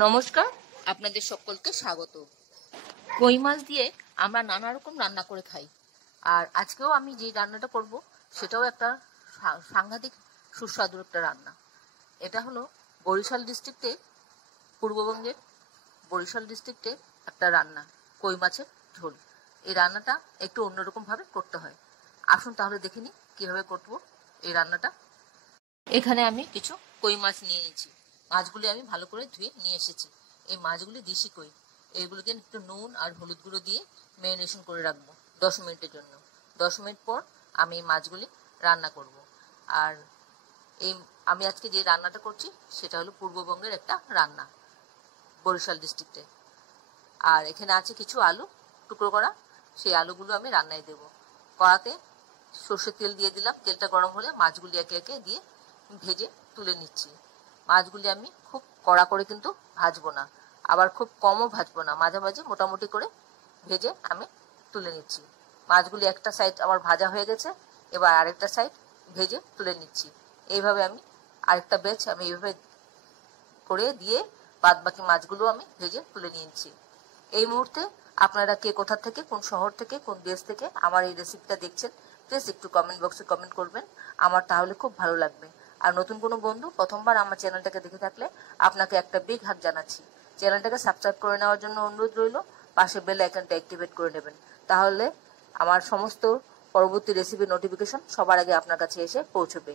নমস্কার, আপনাদের সকলকে স্বাগত। কই মাছ দিয়ে আমরা নানা রকম রান্না করে খাই, আর আজকেও আমি যে রান্নাটা করব সেটাও একটা সাংঘাতিক সুস্বাদু একটা রান্না। এটা হলো বরিশাল ডিস্ট্রিক্টে, পূর্ববঙ্গের বরিশাল ডিস্ট্রিক্টে একটা রান্না, কই মাছের ঝোল। এই রান্নাটা একটু অন্যরকম ভাবে করতে হয়। আসুন তাহলে দেখে নিই কিভাবে করবো এই রান্নাটা। এখানে আমি কিছু কই মাছ নিয়ে নিয়েছি। মাছগুলি আমি ভালো করে ধুয়ে নিয়ে এসেছি। এই মাছগুলি দেশি কই। এইগুলোকে একটু নুন আর হলুদ গুঁড়ো দিয়ে ম্যারিনেশন করে রাখবো 10 মিনিটের জন্য। 10 মিনিট পর আমি এই মাছগুলি রান্না করব। আর এই আমি আজকে যে রান্নাটা করছি সেটা হলো পূর্ববঙ্গের একটা রান্না, বরিশাল ডিস্ট্রিক্টে। আর এখানে আছে কিছু আলু টুকরো করা, সেই আলুগুলো আমি রান্নায় দেব। কড়াতে সর্ষের তেল দিয়ে দিলাম। তেলটা গরম হলে মাছগুলি একে একে দিয়ে ভেজে তুলে নিচ্ছি। মাছগুলি আমি খুব কড়া করে কিন্তু ভাজবো না, আবার খুব কমও ভাজবো না, মাঝামাঝি মোটামুটি করে ভেজে আমি তুলে নিচ্ছি। মাছগুলি একটা সাইড আমার ভাজা হয়ে গেছে, এবার আরেকটা সাইড ভেজে তুলে নিচ্ছি। এইভাবে আমি আরেকটা ব্যাচ আমি এইভাবে করে দিয়ে বাদ বাকি মাছগুলো আমি ভেজে তুলে নিয়েছি। এই মুহূর্তে আপনারা কে কোথা থেকে, কোন শহর থেকে, কোন দেশ থেকে আমার এই রেসিপিটা দেখছেন, প্লিজ একটু কমেন্ট বক্সে কমেন্ট করবেন। আমার তাহলে খুব ভালো লাগবে। আর নতুন কোনো বন্ধু প্রথমবার আমার চ্যানেলটাকে দেখে থাকলে আপনাকে একটা বিগ হাগ জানাচ্ছি। চ্যানেলটাকে সাবস্ক্রাইব করে নেওয়ার জন্য অনুরোধ রইল। পাশে বেল আইকনটা অ্যাক্টিভেট করে নেবেন, তাহলে আমার সমস্ত পরবর্তী রেসিপি নোটিফিকেশন সবার আগে আপনার কাছে এসে পৌঁছবে।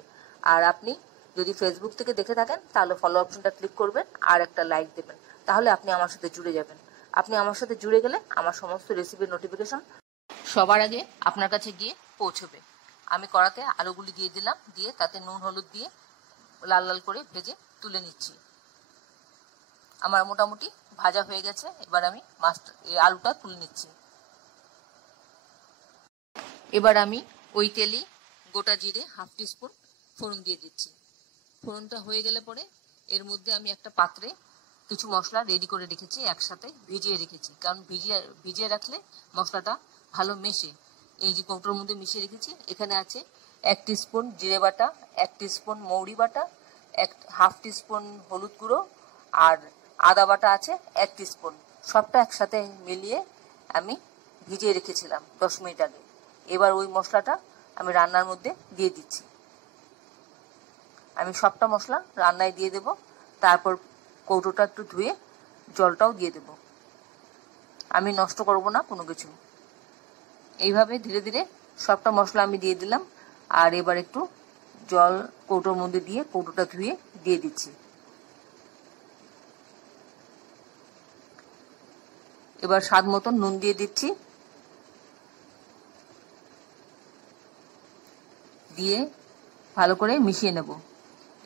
আর আপনি যদি ফেসবুক থেকে দেখে থাকেন তাহলে ফলো অপশনটা ক্লিক করবেন আর একটা লাইক দেবেন, তাহলে আপনি আমার সাথে জুড়ে যাবেন। আপনি আমার সাথে জুড়ে গেলে আমার সমস্ত রেসিপির নোটিফিকেশন সবার আগে আপনার কাছে গিয়ে পৌঁছবে। আমি কড়াতে আলুগুলি দিয়ে দিলাম, দিয়ে তাতে নুন হলুদ দিয়ে লাল লাল করে ভেজে তুলে নিচ্ছি। আমার মোটামুটি ভাজা হয়ে গেছে। এবার আমি আলুটা তুলে নিচ্ছি। এবার আমি ওই তেলেই গোটা জিরে হাফ টিস্পুন ফোড়ন দিয়ে দিচ্ছি। ফোড়নটা হয়ে গেলে পরে এর মধ্যে আমি একটা পাত্রে কিছু মশলা রেডি করে রেখেছি, একসাথে ভিজিয়ে রেখেছি, কারণ ভিজিয়ে রাখলে মশলাটা ভালো মেশে। এই যে কৌটোর মধ্যে মিশিয়ে রেখেছি, এখানে আছে 1 টিস্পুন জিরে বাটা, 1 টিস্পুন মৌরি বাটা, হাফ টিস্পুন হলুদ গুঁড়ো, আর আদা বাটা আছে 1 টিস্পুন। সবটা একসাথে মিলিয়ে আমি ভিজিয়ে রেখেছিলাম 10 মিনিট আগে। এবার ওই মশলাটা আমি রান্নার মধ্যে দিয়ে দিচ্ছি। আমি সবটা মশলা রান্নায় দিয়ে দেব, তারপর কৌটোটা একটু ধুয়ে জলটাও দিয়ে দেব। আমি নষ্ট করব না কোনো কিছু। এইভাবে ধীরে ধীরে সবটা মশলা আমি দিয়ে দিলাম, আর এবার একটু জল কৌটোর মধ্যে দিয়ে কৌটোটা ধুয়ে দিয়ে দিচ্ছি। এবার স্বাদ মতন নুন দিয়ে দিচ্ছি, দিয়ে ভালো করে মিশিয়ে নেব।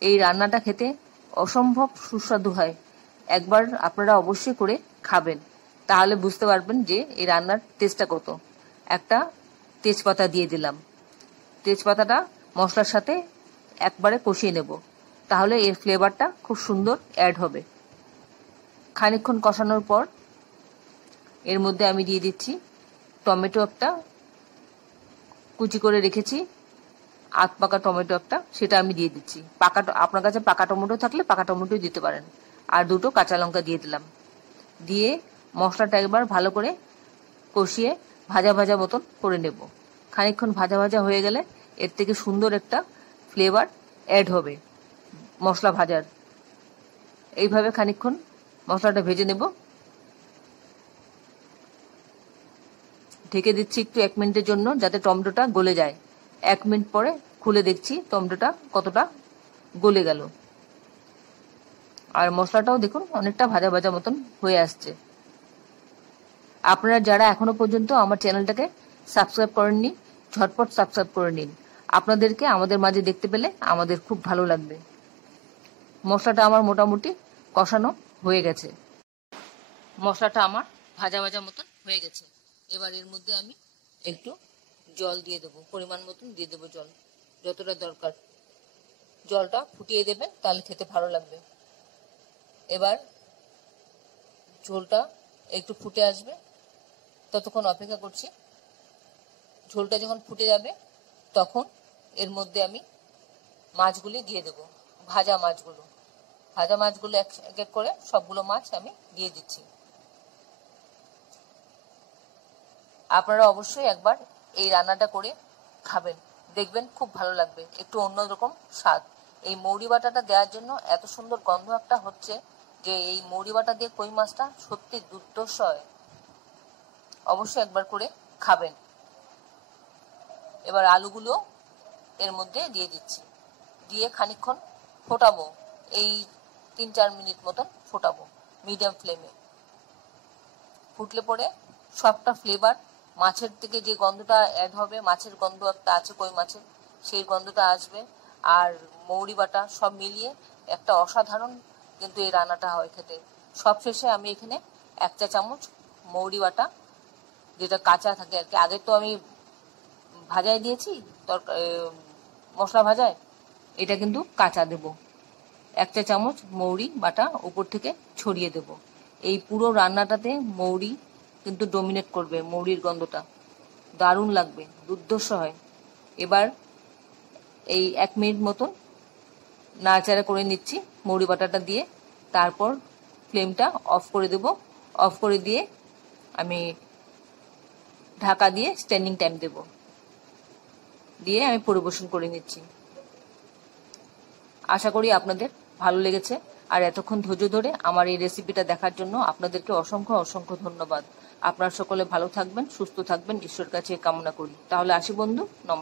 এই রান্নাটা খেতে অসম্ভব সুস্বাদু হয়। একবার আপনারা অবশ্যই করে খাবেন, তাহলে বুঝতে পারবেন যে এই রান্নার টেস্টটা কত। একটা তেজপাতা দিয়ে দিলাম। তেজপাতাটা মশলার সাথে একবারে কষিয়ে নেব, তাহলে এর ফ্লেভারটা খুব সুন্দর অ্যাড হবে। খানিকক্ষণ কষানোর পর এর মধ্যে আমি দিয়ে দিচ্ছি টমেটো একটা কুচি করে রেখেছি, আধ পাকা টমেটো একটা, সেটা আমি দিয়ে দিচ্ছি। আপনার কাছে পাকা টমেটো থাকলে পাকা টমেটো দিতে পারেন। আর 2টো কাঁচা লঙ্কা দিয়ে দিলাম। দিয়ে মশলাটা একবার ভালো করে কষিয়ে ভাজা ভাজা মতন করে নেব। খানিকক্ষণ ভাজা ভাজা হয়ে গেলে এর থেকে সুন্দর একটা ফ্লেভার অ্যাড হবে মশলা ভাজার। এইভাবে খানিকক্ষণ মশলাটা ভেজে নেব। ঢেকে দিচ্ছি একটু 1 মিনিটের জন্য, যাতে টমেটোটা গলে যায়। 1 মিনিট পরে খুলে দেখছি টমেটোটা কতটা গলে গেল। আর মশলাটাও দেখুন অনেকটা ভাজা ভাজা মতন হয়ে আসছে। আপনারা যারা এখনো পর্যন্ত আমার চ্যানেলটাকে সাবস্ক্রাইব করেননি, ঝটপট সাবস্ক্রাইব করে নিন। আপনাদেরকে আমাদের মাঝে দেখতে পেলে আমাদের খুব ভালো লাগবে। মশলাটা আমার মোটামুটি কষানো হয়ে গেছে। মশলাটা আমার ভাজা ভাজা মতন হয়ে গেছে। এবার এর মধ্যে আমি একটু জল দিয়ে দেবো, পরিমাণ মতন দিয়ে দেবো জল, যতটা দরকার। জলটা ফুটিয়ে দেবেন, তাহলে খেতে ভালো লাগবে। এবার ঝোলটা একটু ফুটে আসবে, ততক্ষণ অপেক্ষা করছি। ঝোলটা যখন ফুটে যাবে তখন এর মধ্যে আমি মাছগুলি দিয়ে দেব, ভাজা মাছগুলো। ভাজা মাছগুলো এক এক করে সবগুলো মাছ আমি দিয়ে দিচ্ছি। আপনারা অবশ্যই একবার এই রান্নাটা করে খাবেন, দেখবেন খুব ভালো লাগবে, একটু অন্যরকম স্বাদ। এই মৌরি বাটাটা দেওয়ার জন্য এত সুন্দর গন্ধ একটা হচ্ছে যে এই মৌরি বাটা দিয়ে কই মাছটা সত্যি দুর্ধর্ষ হয়। অবশ্যই একবার করে খাবেন। এবার আলুগুলো এর মধ্যে দিয়ে দিচ্ছি, দিয়ে খানিকক্ষণ ফোটাবো, এই 3-4 মিনিট মতন ফোটাবো মিডিয়াম ফ্লেমে। ফুটলে পরে সবটা ফ্লেভার মাছের থেকে যে গন্ধটা অ্যাড হবে, মাছের গন্ধ একটা আছে কই মাছের, সেই গন্ধটা আসবে, আর মৌরি বাটা সব মিলিয়ে একটা অসাধারণ কিন্তু এই রান্নাটা হয় খেতে। সবশেষে আমি এখানে 1 চা চামচ মৌরি বাটা, যেটা কাঁচা থাকে আর কি, আগে তো আমি ভাজাই দিয়েছি মশলা ভাজায়, এটা কিন্তু কাঁচা দেব। 1 চা চামচ মৌরি বাটা উপর থেকে ছড়িয়ে দেব। এই পুরো রান্নাটাতে মৌরি কিন্তু ডমিনেট করবে, মৌরির গন্ধটা দারুণ লাগবে, দুর্ধর্ষ হয়। এবার এই 1 মিনিট মতন নাড়াচাড়া করে নিচ্ছি মৌরি বাটাটা দিয়ে, তারপর ফ্লেমটা অফ করে দেব। অফ করে দিয়ে আমি ঢাকা দিয়ে স্ট্যান্ডিং টাইম দেব, দিয়ে আমি পরিবেশন করে নিচ্ছি। আশা করি আপনাদের ভালো লেগেছে, আর এতক্ষণ ধৈর্য ধরে আমার এই রেসিপিটা দেখার জন্য আপনাদেরকে অসংখ্য অসংখ্য ধন্যবাদ। আপনারা সকলে ভালো থাকবেন, সুস্থ থাকবেন, ঈশ্বরের কাছে কামনা করি। তাহলে আসি বন্ধু, নমস্কার।